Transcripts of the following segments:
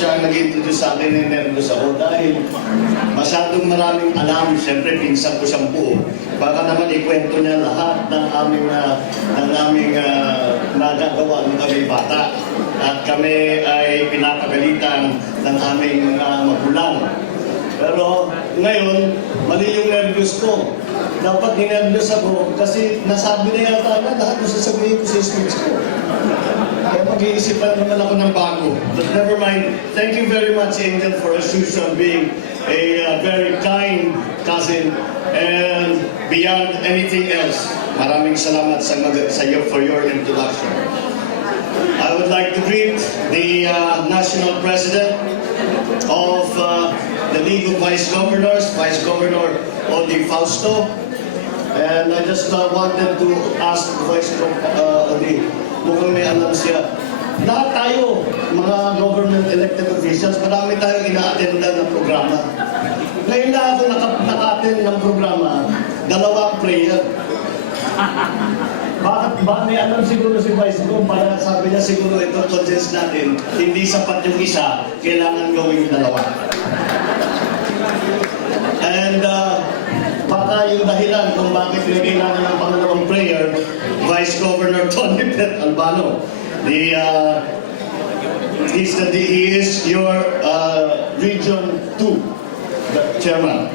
siya ang nag-introduce sa akin ng nervous ako dahil masyadong maraming alam. Siyempre, pinsan ko siyang buo. Baka naman ikwento niya lahat ng aming nagagawa nung kami bata. At kami ay pinapagalitan ng aming magulang. Pero ngayon, mali yung nervous ko. Dapat ninervous ako kasi nasabi na yata na lahat na sasabihin ko sa speech ko. Kaya mag-iisip pa naman ako ng bago. But never mind. Thank you very much, Angel, for as usual being a very kind cousin and beyond anything else. Maraming salamat sa iyo for your introduction. I would like to greet the National President of the League of Vice Governors, Vice Governor Odi Fausto. And I just wanted to ask Vice Odi, mukhang may alam siya. Lahat tayo, mga government elected officials, marami tayong ina-attenda ng programa. Ngayon na ako naka-attend ng programa, dalawang prayer. Bakit ba may alam siguro si Vice Gov? Para sabi niya siguro ito contest natin, hindi sapat yung isa, kailangan gawin yung dalawa. And baka yung dahilan kung bakit kailangan ng pangalawang prayer, Vice Governor Tony Pet Albano. He is your Region 2 Chairman.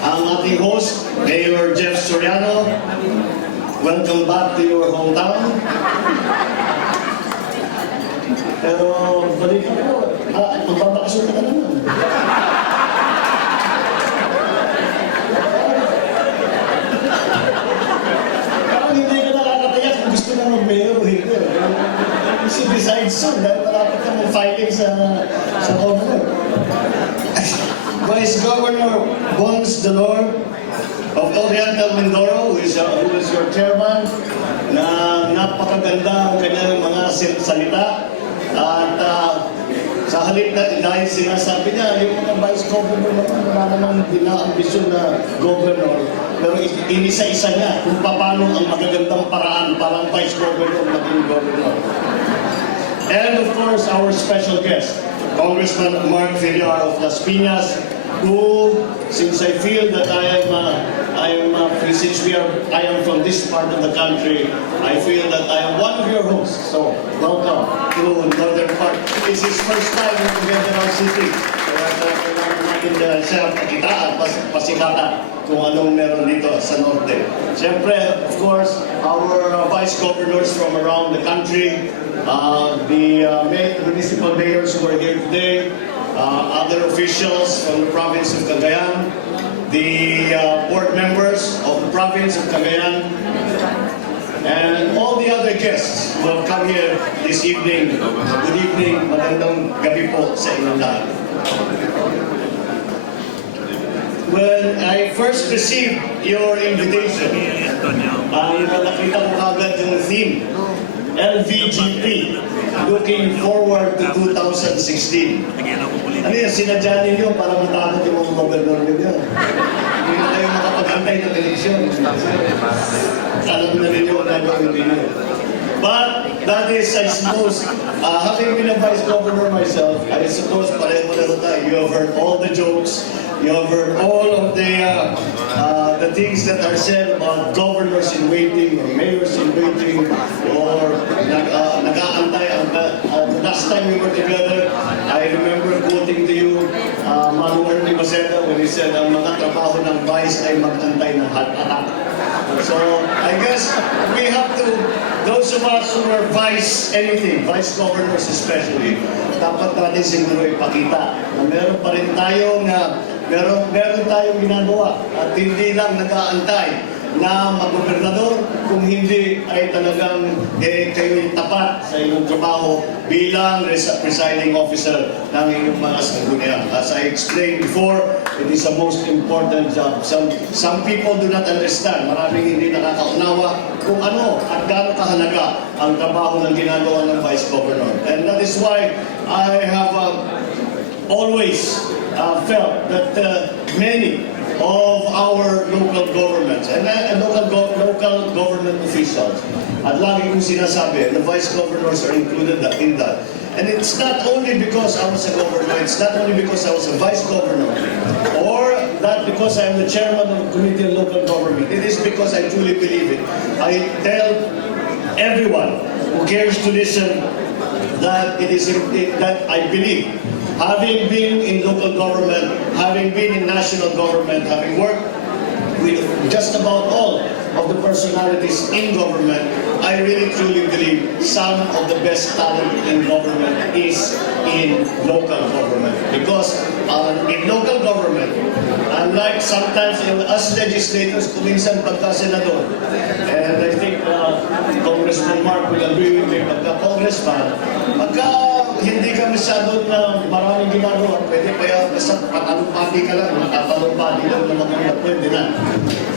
Ang ating host, Mayor Jeff Soriano. Welcome back to your hometown. Pero balik ko, magbabakasyon ka naman. Parang hindi ka nakakatayak kung gusto na mag-mayor o hindi. Kasi besides soon, dahil malapit ka mag-filing sa governor. Vice Governor Bons Delor of Oriental Mindoro, who is your chairman, na napakaganda ang kanyang mga salita. At sa halip na dahil sinasabi niya, yung mga vice governor naman, wala namang pinaambisyon na governor. Pero inisa-isa niya kung paano ang magagandang paraan parang vice governor maging governor. And of course, our special guest, Congressman Mark Villar of Las Piñas, who, since I feel that since I am from this part of the country, I feel that I am one of your hosts. So, welcome to Northern Part. This is first time in General City. Kailangan natin siya pakitaan, pasikatan kung anong meron dito sa Norte. Siyempre, of course, our vice governors from around the country, the municipal mayors who are here today, other officials from the province of Cagayan, the board members of the province of Cagayan, and all the other guests who have come here this evening. Good evening, magandang gabi po sa inyong lahat. When I first received your invitation, nakita ko kagad yung theme, LVGP, looking forward to 2016. Ano yan, sinadya ninyo para matakot yung mga gobernador ninyo. Hindi na kayo makapag-antay ng eleksyon. Alam na ninyo na gawin ninyo. But that is, I suppose, having been a vice governor myself, I suppose pareho na tayo. You have heard all the jokes. You have heard all of the things that are said about governors in waiting or mayors in waiting or nag-aantay. The last time we were together, I remember quoting to you Manu Ernie Maceda when he said, ang mga trabaho ng vice ay mag-antay ng hat-atak. So, I guess we have to, those of us who are vice anything, vice governors especially, dapat natin siguro ipakita na meron pa rin tayong meron tayong ginagawa at hindi lang nag-aantay na mag-gobernador kung hindi ay talagang kayo'y tapat sa inyong trabaho bilang presiding officer ng inyong mga sanggunian. As I explained before, it is the most important job. Some people do not understand. Maraming hindi nakakaunawa kung ano at gaano kahalaga ang trabaho ng ginagawa ng Vice Governor. And that is why I have always felt that many of our local governments and local government officials, at lagi kong sinasabi, the vice governors are included in that, And it's not only because I was a governor, it's not only because I was a vice governor, or not because I'm the chairman of the Committee on Local Government. It is because I truly believe it. I tell everyone who cares to listen that that I believe, having been in local government, having been in national government, having worked with just about all of the personalities in government, I really truly believe some of the best talent in government is in local government. Because in local government, unlike sometimes in us legislators, kuminsan pagka-senador, and I think Congressman Mark will agree with me, pagka-congressman, pagka hindi ka masyado na maraming ginagawa, pwede kaya basta patalumpati ka lang, matalumpati lang na maganda, pwede na.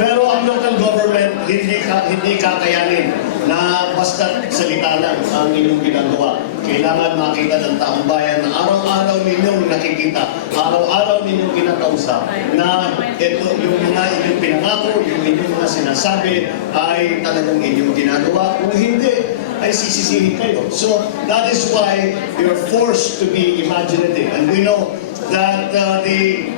Pero ang local government, hindi kakayanin na basta salita lang ang inyong ginagawa. Kailangan makita ng taong bayan na araw-araw ninyong nakikita, araw-araw ninyong kinakausap na ito yung mga inyong pinangako, yung inyong mga sinasabi ay talagang inyong ginagawa. Kung hindi, ay sisisihin kayo. So that is why you're forced to be imaginative. And we know that the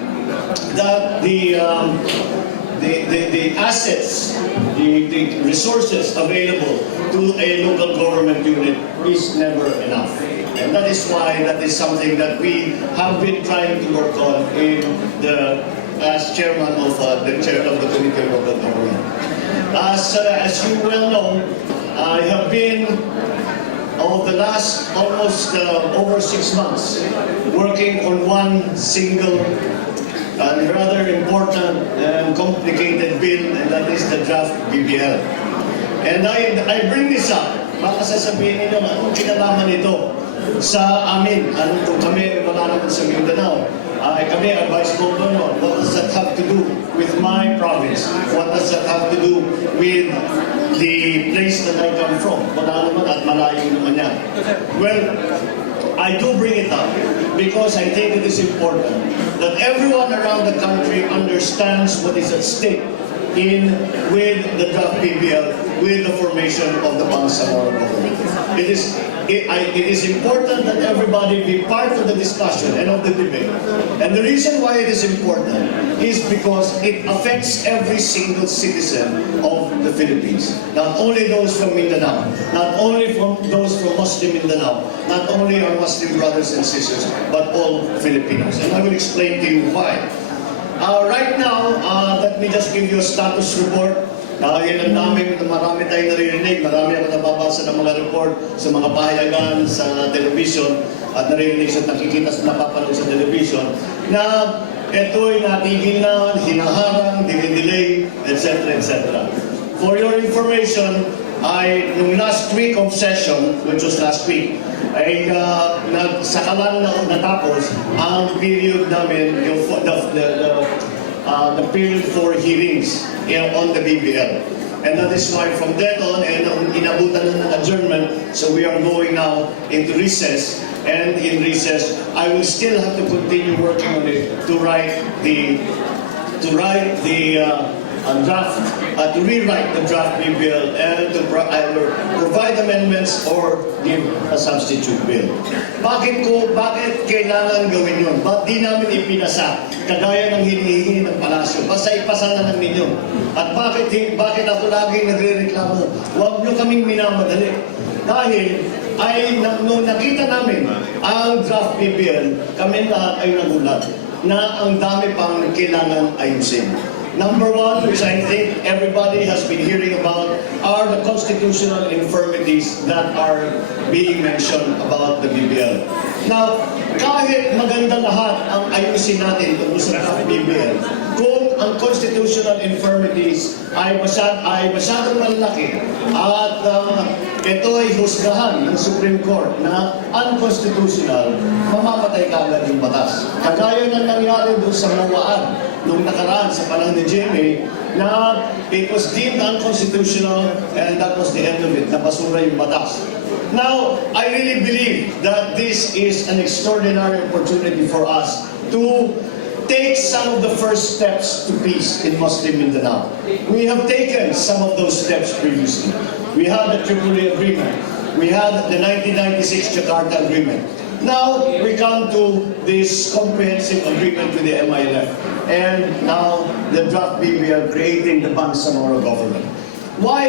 assets, the resources available to a local government unit is never enough. And that is why that is something that we have been trying to work on as chairman of the Committee on Local Government. As you well know, I have been over the last almost over 6 months working on one single and rather important and complicated bill, and that is the draft BBL. And I bring this up, baka sasabihin ninyo, anong kinalaman nito sa amin? Anong kung kami wala naman sa Mindanao? Kami ang Vice Governor. What does that have to do with my province? What does that have to do with the place that I come from? Wala naman at malayo naman yan. Well, I do bring it up because I think it is important that everyone around the country understands what is at stake with the draft BBL, with the formation of the Bangsamoro government. It is important that everybody be part of the discussion and of the debate. And the reason why it is important is because it affects every single citizen of the Philippines. Not only those from Mindanao, not only from those from Muslim Mindanao, not only our Muslim brothers and sisters, but all Filipinos. And I will explain to you why. Right now, let me just give you a status report. Dahil marami tayong naririnig, marami ako nababasa ng mga report sa mga pahayagan sa television at naririnig sa nakikita sa napapanood sa television na ito'y natigil na, hinaharang, dinidelay, etc. etc. For your information, nung last week of session, which was last week, ay nagsakalan na natapos ang period namin, the period for hearings on the BBL. And that is why from then on, inabutan na ng adjournment, so we are going now into recess. And in recess, I will still have to continue working on it to write the draft, to rewrite the draft bill and to either provide amendments or give a substitute bill. Bakit kailangan gawin yun? Ba't di namin ipinasa kagaya ng hinihingi ng palasyo? Basta ipasa na lang ninyo. At bakit ako laging nagre-reklamo? Huwag nyo kaming minamadali. Dahil nung nakita namin ang draft bill, kami lahat ay nagulat na ang dami pang kailangan ayusin. Number one, which I think everybody has been hearing about, are the constitutional infirmities that are being mentioned about the BBL. Now, kahit maganda lahat ang ayusin natin tungkol sa BBL, kung ang constitutional infirmities ay masyadong malaki at ito ay husgahan ng Supreme Court na unconstitutional, mamamatay kagad yung batas. Kagaya ng nangyari doon sa Mawaan nung nakaraan sa panahon ni GMA na it was deemed unconstitutional and that was the end of it, napasura yung batas. Now, I really believe that this is an extraordinary opportunity for us to take some of the first steps to peace in Muslim Mindanao. We have taken some of those steps previously. We had the Tripoli Agreement. we had the 1996 Jakarta Agreement. Now, we come to this comprehensive agreement with the MILF. And now, the draft BBL creating the Bangsamoro government. What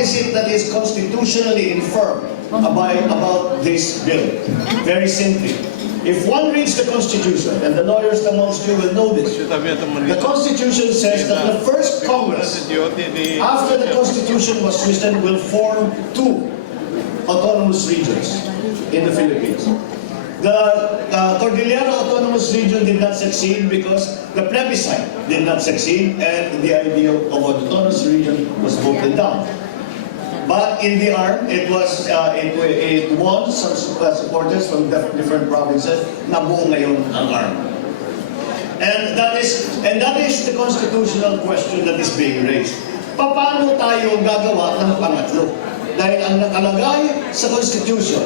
is it that is constitutionally infirm about this bill? Very simply, if one reads the Constitution, and the lawyers amongst you will know this, the Constitution says that the first Congress, after the Constitution was written, will form two autonomous regions in the Philippines. The Cordillera Autonomous Region did not succeed because the plebiscite did not succeed and the idea of autonomous region was voted down. But in the ARM, it won some supporters from different provinces. Nabuo ngayon ang ARM. And that is the constitutional question that is being raised. Paano tayo gagawa ng pangatlo? Dahil ang nakalagay sa Constitution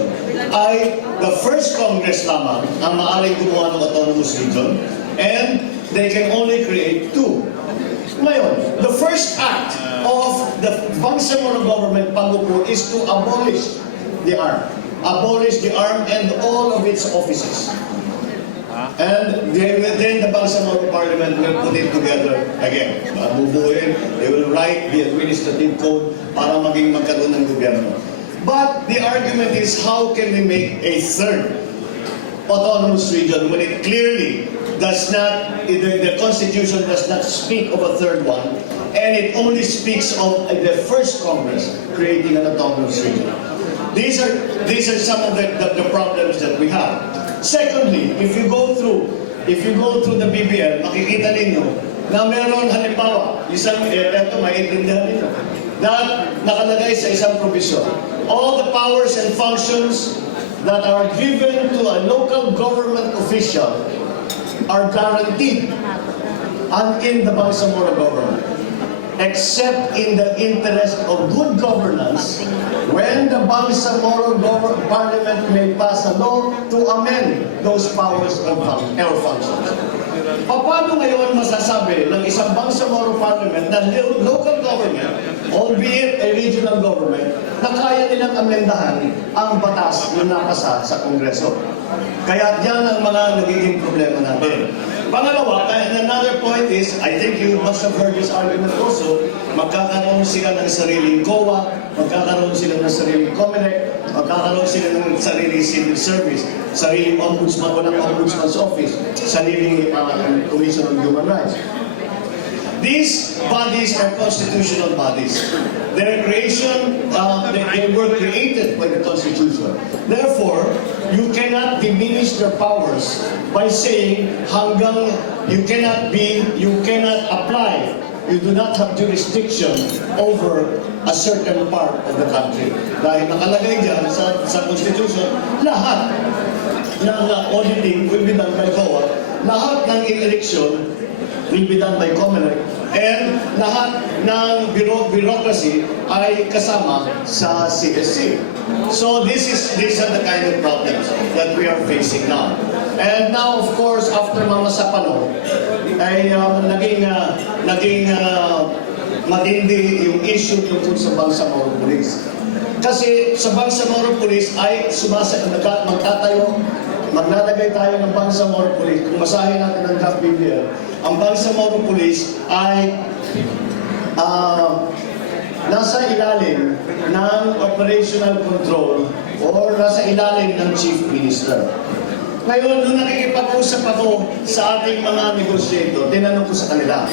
ay the first Congress lamang ang maaaring gumawa ng autonomous region and they can only create two. Ngayon, the first act of the Bangsamoro government, Pangupo, is to abolish the ARM. Abolish the ARM and all of its offices. And then the Bangsamoro Parliament will put it together again. Bubuin, they will write the administrative code para magkaroon ng gobyerno. But the argument is, how can we make a third autonomous region when it clearly does not, the Constitution does not speak of a third one, and it only speaks of the first Congress creating an autonomous region. These are some of the problems that we have. Secondly, if you go through the BBL, makikita ninyo na meron halimbawa, ito maiintindihan ninyo, na nakalagay sa isang provision. All the powers and functions that are given to a local government official are guaranteed in the Bangsamoro government, except in the interest of good governance, when the Bangsamoro Parliament may pass a law to amend those powers or functions. Paano ngayon masasabi ng isang Bangsamoro Parliament na local government, albeit a regional government, na kaya nilang amendahan ang batas na napasa sa Kongreso? Kaya yan ang mga nagiging problema natin. Pangalawa, and another point is, I think you must have heard this argument also, magkakaroon sila ng sariling COA, magkakaroon sila ng sariling COMELEC, magkakaroon sila ng sariling civil service, sariling ombudsman, walang ombudsman's office, sariling Commission on Human Rights. These bodies are constitutional bodies. Their creation, they were created by the Constitution. Therefore, you cannot diminish their powers by saying hanggang you cannot apply, you do not have jurisdiction over a certain part of the country. Dahil nakalagay dyan sa Constitution, lahat ng auditing will be done by COA, lahat ng election will be done by COMELEC, and lahat ng bureaucracy ay kasama sa CSC. So these are the kind of problems that we are facing now. And now, of course, after Mama Sapano, ay naging matindi yung issue tungkol sa Bangsamoro Police. Kasi sa Bangsamoro Police ay maglalagay tayo ng Bangsamoro Police. Kung masahin natin ang draft BBL, ang Bangsamoro Police ay nasa ilalim ng operational control or nasa ilalim ng Chief Minister. Ngayon, nung nakikipag-usap ako sa ating mga negosyado, tinanong ko sa kanila,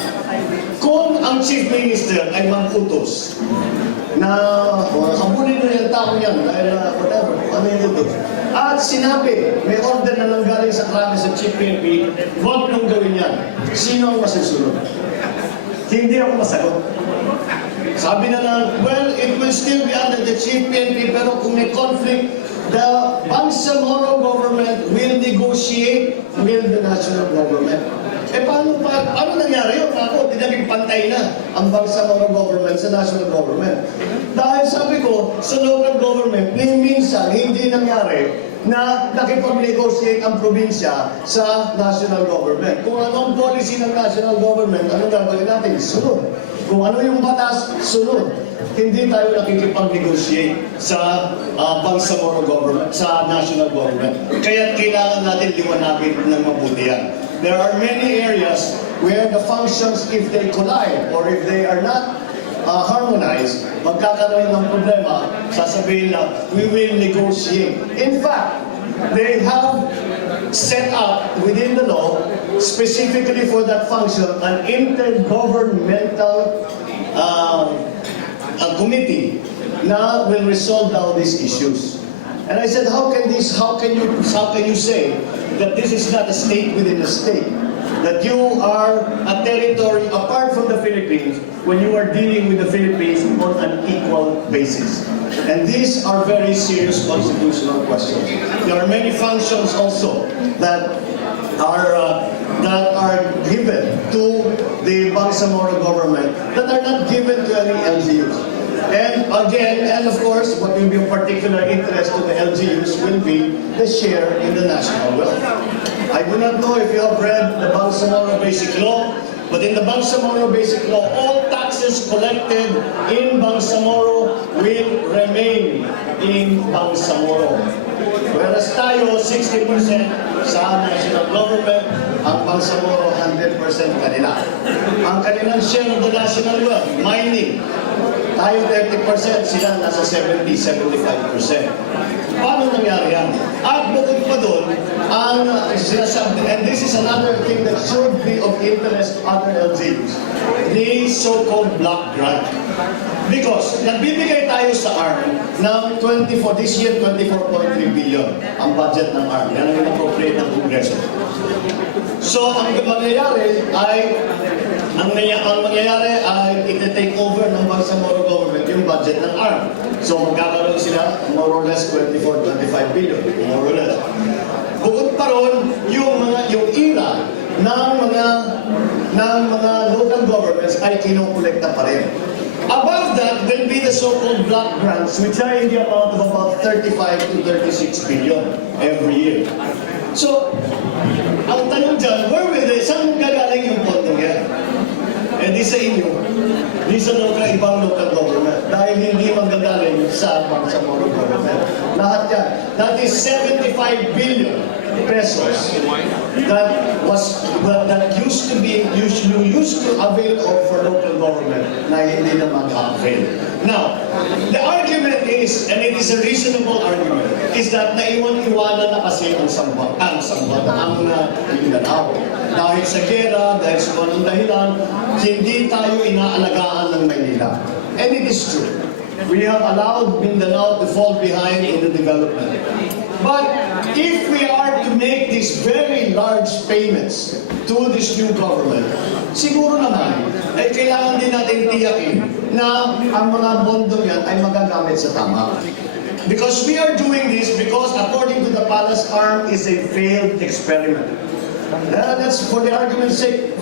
kung ang Chief Minister ay mangkutos na habulin mo yung tao niyan dahil whatever, ano yung utos. At sinabi, may order na nanggaling sa krami sa Chief PNP, huwag nung gawin yan. Sino ang masusunod? Hindi ako masagot. Sabi na lang, well, it will still be under the Chief PNP, pero kung may conflict, the Bangsamoro government will negotiate with the national government. Paano nangyari yun? Ako, dinaging pantay na ang Bangsamoro government sa national government. Dahil sabi ko, sa local government, minsan hindi nangyari na nakipag-negotiate ang probinsya sa national government. Kung anong policy ng national government, anong gagawin natin? Sunod. Kung ano yung batas, sunod. hindi tayo nakikipag-negotiate sa Bangsamoro government, sa national government. Kaya kailangan natin liwanagin ng mabuti yan. There are many areas where the functions, if they collide or if they are not harmonized, magkakaroon ng problema, sasabihin na we will negotiate. In fact, they have set up within the law, specifically for that function, an intergovernmental committee na will resolve all these issues. And I said, how can you say that this is not a state within a state? That you are a territory apart from the Philippines when you are dealing with the Philippines on an equal basis. And these are very serious constitutional questions. There are many functions also that are given to the Bangsamoro government that are not given to any LGUs. And again, and of course, what will be of particular interest to the LGUs will be the share in the national wealth. I do not know if you have read the Bangsamoro Basic Law, but in the Bangsamoro Basic Law, all taxes collected in Bangsamoro will remain in Bangsamoro. Whereas tayo, 60% sa national government, ang Bangsamoro 100% kanila. Ang kanilang share of the national wealth, mining, tayo 30%, sila nasa 70-75%. Paano nangyari yan? At bukod pa doon, ang sinasabi, and this is another thing that should be of interest to other LGUs, the so-called block grant. Because nagbibigay tayo sa ARM ng this year, 24.3 billion ang budget ng ARM. Yan ang in-appropriate ng Kongreso. So, ang mangyayari ay iti-take over ng Bangsamoro government yung budget ng ARM. So, magkakaroon sila more or less 24-25 billion, more or less. Bukod pa ron, yung ira ng mga local governments ay kinukolekta pa rin. Above that will be the so-called block grants, which are in the amount of about 35 to 36 billion every year. So, ang tanong dyan, where will they, saan gagaling yung pondo yan? Eh di sa inyo, di sa ibang local government, dahil hindi manggagaling sa Bangsamoro government. Lahat yan. That is 75 billion pesos that used to avail of for local government na hindi na mag-avail. Now, the argument is, and it is a reasonable argument, is that naiwan-iwanan na kasi ang Mindanao. Dahil sa gera, dahil sa mga dahilan, hindi tayo inaalagaan ng Maynila. And it is true. We have allowed Mindanao to fall behind in the development. But if we are to make these very large payments to this new government, siguro naman, ay kailangan din natin tiyakin na ang mga bondong yan ay magagamit sa tama. Because we are doing this because according to the Palace ARM is a failed experiment. That's for argument's sake,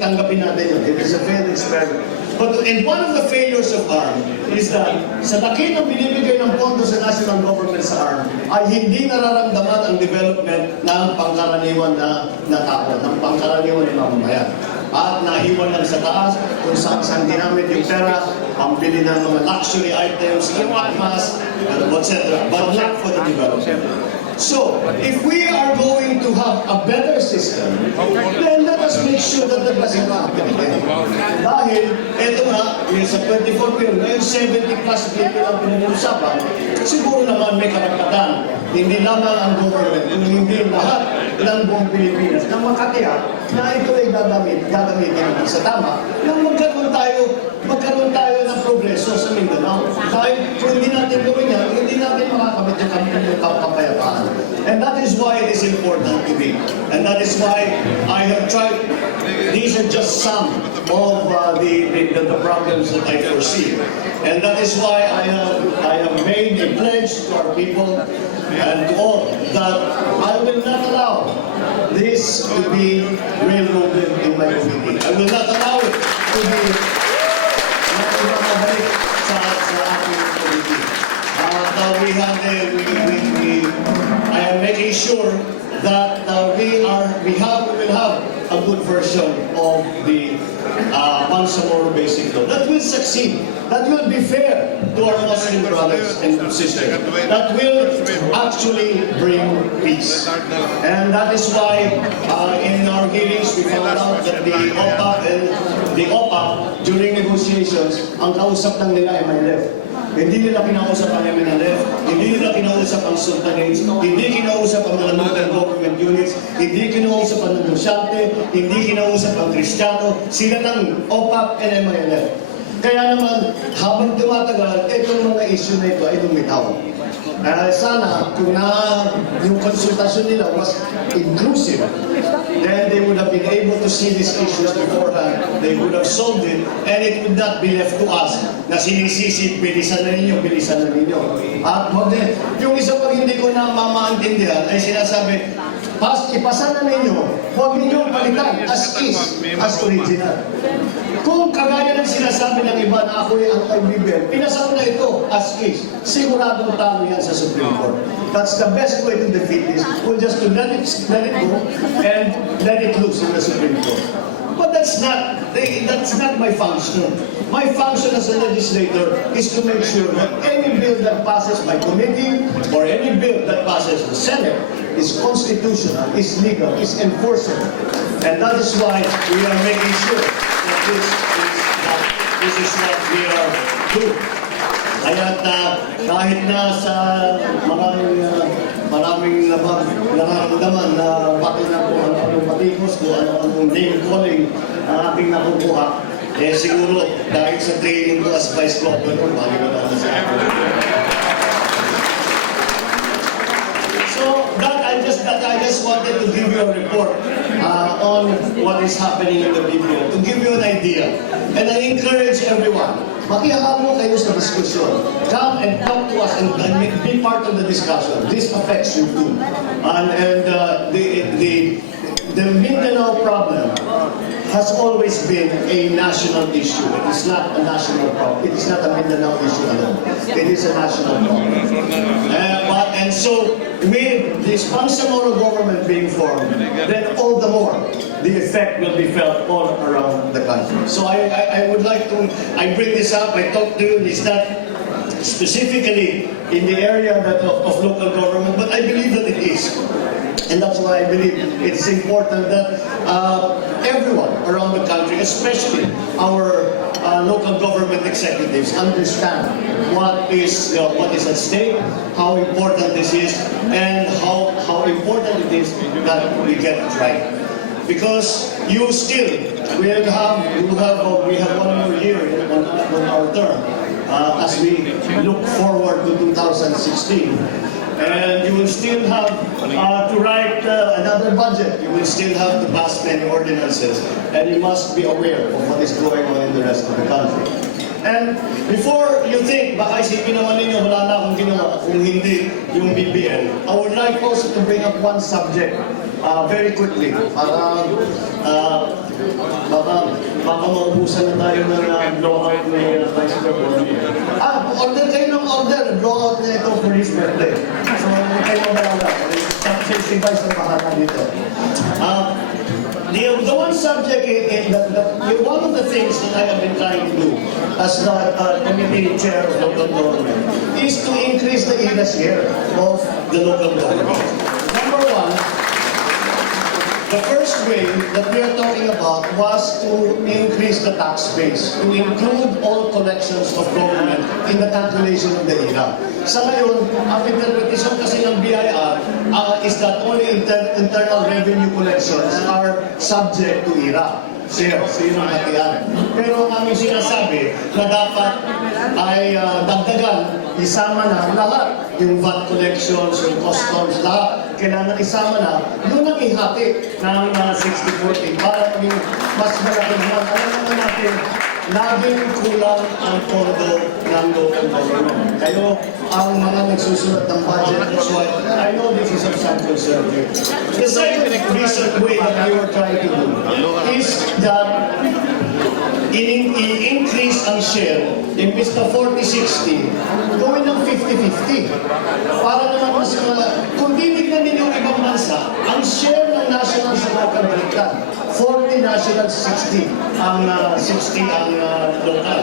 tanggapin natin yun. It is a failed experiment. And one of the failures of ARM is that sa laki ng binibigay ng pondo sa national government sa ARM ay hindi nararamdaman ang development ng pangkaraniwan na tao, ng pangkaraniwan na mamamayan. At naiwan lang sa taas kung saan ginamit yung pera, pambili ng mga luxury items, armas, etc. But not for the development. So, if we are going to have a better system, then let us make sure that that doesn't happen again. Dahil, eto nga, yung sa 24 billion, ngayon 70 plus billion ang pinag-uusapan, siguro naman may karapatan. Hindi lamang ang government, hindi lahat ng buong Pilipinas na makatiyak na ito ay gagamitin natin sa tama nang magkaroon tayo ng progreso sa Mindanao. Dahil kung hindi natin gawin yan, hindi natin makakamit yung kapayapaan. And that is why it is important to me. And that is why I have tried, these are just some of the problems that I foresee. And that is why I have made a pledge to our people and to all that I will not allow this to be railroaded in my committee. I will not allow it to be nakabalik sa aking committee. I am making sure that we will have a good version of the Bangsamoro Basic Law that will succeed, that will be fair to our Muslim brothers and sisters, that will actually bring peace. And that is why in our hearings we found out that the OPA during negotiations, ang kausap lang nila ay may left. Hindi nila kinausap ang MNLF, hindi nila kinausap ang sultanates, hindi kinausap ang mga local government units, hindi kinausap ang negosyante, hindi kinausap ang Kristiyano, sila ng OPAP and MNLF. Kaya naman, habang tumatagal, itong mga issue na ito ay lumitaw. Sana kung yung konsultasyon nila was inclusive, then they would have been able to see these issues beforehand, they would have solved it, and it would not be left to us na sinisisi, bilisan na ninyo, bilisan na ninyo. At yung isa pag hindi ko na mamaintindihan ay sinasabi, ipasa na ninyo, huwag ninyong palitan as is, as original. Kung kagaya ng sinasabi ng iba na ako ay anti-BBM, pinasa na ito as is, siguradong talo yan sa Supreme Court. That's the best way to defeat this. We'll just to let it go and let it loose in the Supreme Court. But that's not my function. My function as a legislator is to make sure that any bill that passes by committee or any bill that passes the Senate is constitutional, is legal, is enforceable. And that is why we are making sure that this is what we are doing. Kaya kahit na sa maraming nararamdaman na pati na po anong patikos ko, anong name calling ang ating nakukuha, siguro dahil sa training ko as Vice Governor, bali ko na sa akin. So, I just wanted to give you a report on what is happening in the BPO, to give you an idea. And I encourage everyone, makihamo kayo sa diskusyon. Come and talk to us and be part of the discussion. This affects you too. And the Mindanao problem has always been a national issue. It is not a national problem. It is not a Mindanao issue alone. It is a national problem. And so, with the Bangsamoro government being formed, then all the more, the effect will be felt all around the country. So I would like to, I bring this up, I talk to you, it's not specifically in the area of local government, but I believe that it is. And that's why I believe it's important that everyone around the country, especially our local government executives, understand what is at stake, how important this is, and how important it is that we get it right. Because we have 1 more year on our term as we look forward to 2016. And you will still have to write another budget. You will still have to pass many ordinances. And you must be aware of what is going on in the rest of the country. And before you think, baka isipin naman ninyo, wala na akong ginawa kung hindi yung BPL, I would like also to bring up one subject very quickly. Baka maubusan na tayo ng blowout ni Vice Governor. Order kayo ng order. Blowout na ito for his birthday. So, kayo mabalala. Si Vice na bahala dito. The one subject, one of the things that I have been trying to do as the committee chair of local government is to increase the IRA share of the local government. Number one, the first way that we are talking about was to increase the tax base, to include all collections of government in the calculation of the IRA. Sa ngayon, ang interpretation kasi ng BIR is that only internal revenue collections are subject to IRA. Sir yung hatian. Pero ang aming sinasabi na dapat ay dagdagan, isama na lahat. Yung VAT collections, yung customs, lahat. Kailangan isama na. Yun ang ihati ng 60-40 para maging mas malaki naman. Alam naman natin, laging kulang ang pondo ng local government. Kayo ang mga nagsusulat ng budget. That's why I know this is of some concern here. The second recent way that we were trying to do is that i-increase ang share, imbis na 40-60, gawin ng 50-50. Para naman mas kung titignan ninyo yung ibang bansa, ang share ng national sa local baliktad, 40 national, 60 ang 60 ang local.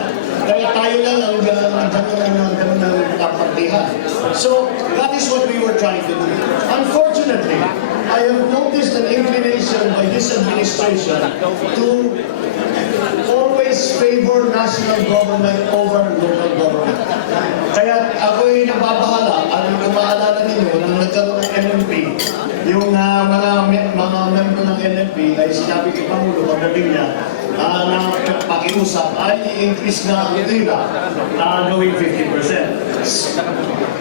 Kaya tayo lang ang ganun ng kapartihan. So, that is what we were trying to do. Unfortunately, I have noticed an inclination by this administration to always favor national government over local government. Kaya ako'y nababahala, kung maalala ninyo, nang nagkaroon ng NNP, yung mga member ng NNP ay sinabi kay Pangulo pagdating niya na pakiusap ay i-increase na ang tira gawing 50%.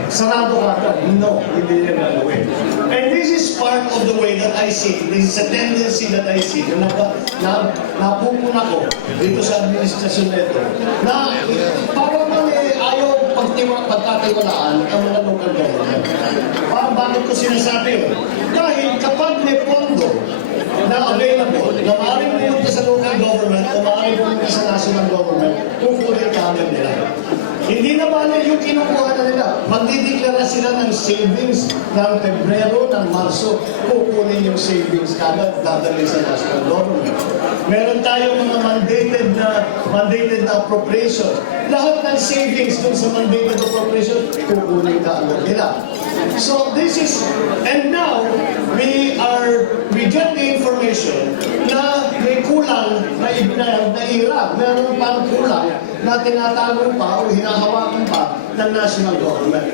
Sarado ka, no, hindi niya gagawin. And this is part of the way that I see, this is a tendency that I see, na napupuna ko dito sa administrasyon nito, na parang ayaw pagkatiwalaan ang mga local government. Bakit ko sinasabi yun? Dahil kapag may pondo na available, na maaaring pumunta sa local government o maaaring pumunta sa national government, kukunin kagad nila. Hindi na ba yung kinukuha na nila? Magdideklara sila ng savings ng Pebrero, ng Marso, kukunin yung savings kagad, dadalhin sa national government. Meron tayong mga mandated na appropriation. Lahat ng savings dun sa mandated appropriation, kukunin kaagad nila. So this is, and now we get the information na may kulang na ira, meron pang kulang na tinatago pa o hinahawakan pa ng national government.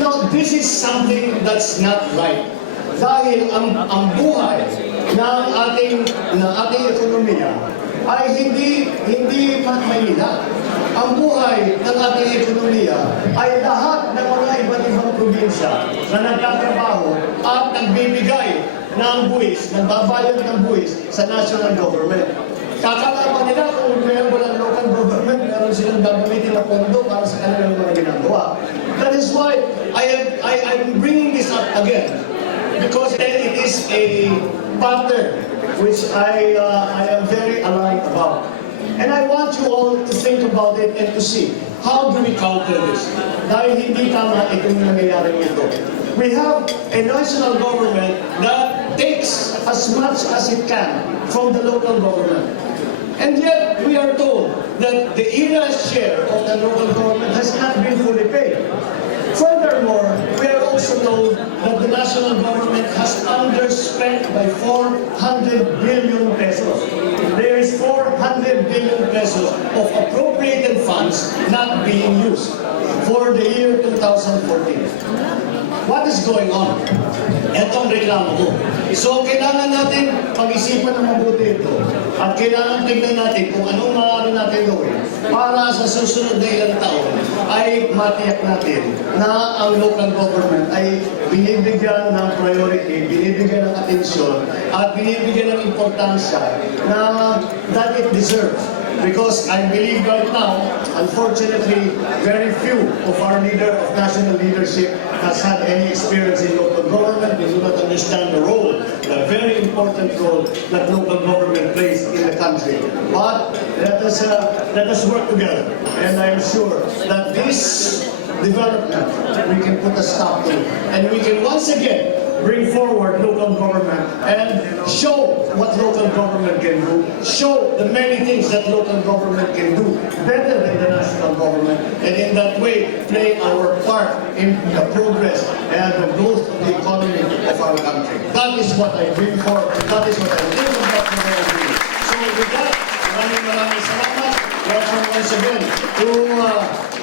Now this is something that's not right. Dahil ang buhay ng ating ekonomiya ay hindi Maynila. Ang buhay ng ating ekonomiya ay lahat ng mga iba't ibang probinsya na nagtatrabaho at nagbibigay ng buwis, nagbabayad ng buwis sa national government. Kakalaman nila kung meron walang local government, meron silang gagamitin na pondo para sa kanilang mga ginagawa. That is why I'm bringing this up again, because it is a pattern which I am very alarmed about. And I want you all to think about it and to see, how do we counter this? Dahil hindi tama itong nangyayari ito. We have a national government that takes as much as it can from the local government. And yet, we are told that the IRA's share of the local government has not been fully paid. Furthermore, we are also told that the national government has underspent by 400 billion pesos. There is 400 billion pesos of appropriated funds not being used for the year 2014. What is going on? Ito ang reklamo ko. So, kailangan natin pag-isipan ng mabuti ito. At kailangan tignan natin kung anong maaari natin gawin para sa susunod na ilang taon ay matiyak natin na ang local government ay binibigyan ng priority, binibigyan ng atensyon, at binibigyan ng importansya na that it deserves. Because I believe right now, unfortunately, very few of our national leadership has had any experience in local government. They do not understand the role, the very important role that local government plays in the country. But let us work together, and I am sure that this development we can put a stop to, and we can once again bring forward local government and show what local government can do, show the many things that local government can do better than the national government, and in that way play our part in the progress and the growth of the economy of our country. That is what I dream for, that is what I think about the way I do. So with that, maraming salamat. Welcome once again to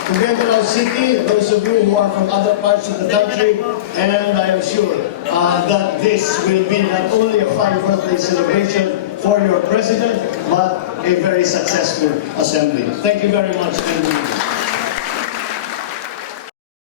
Quezon City, those of you who are from other parts of the country, and I am sure that this will be not only a fine birthday celebration for your president, but a very successful assembly. Thank you very much.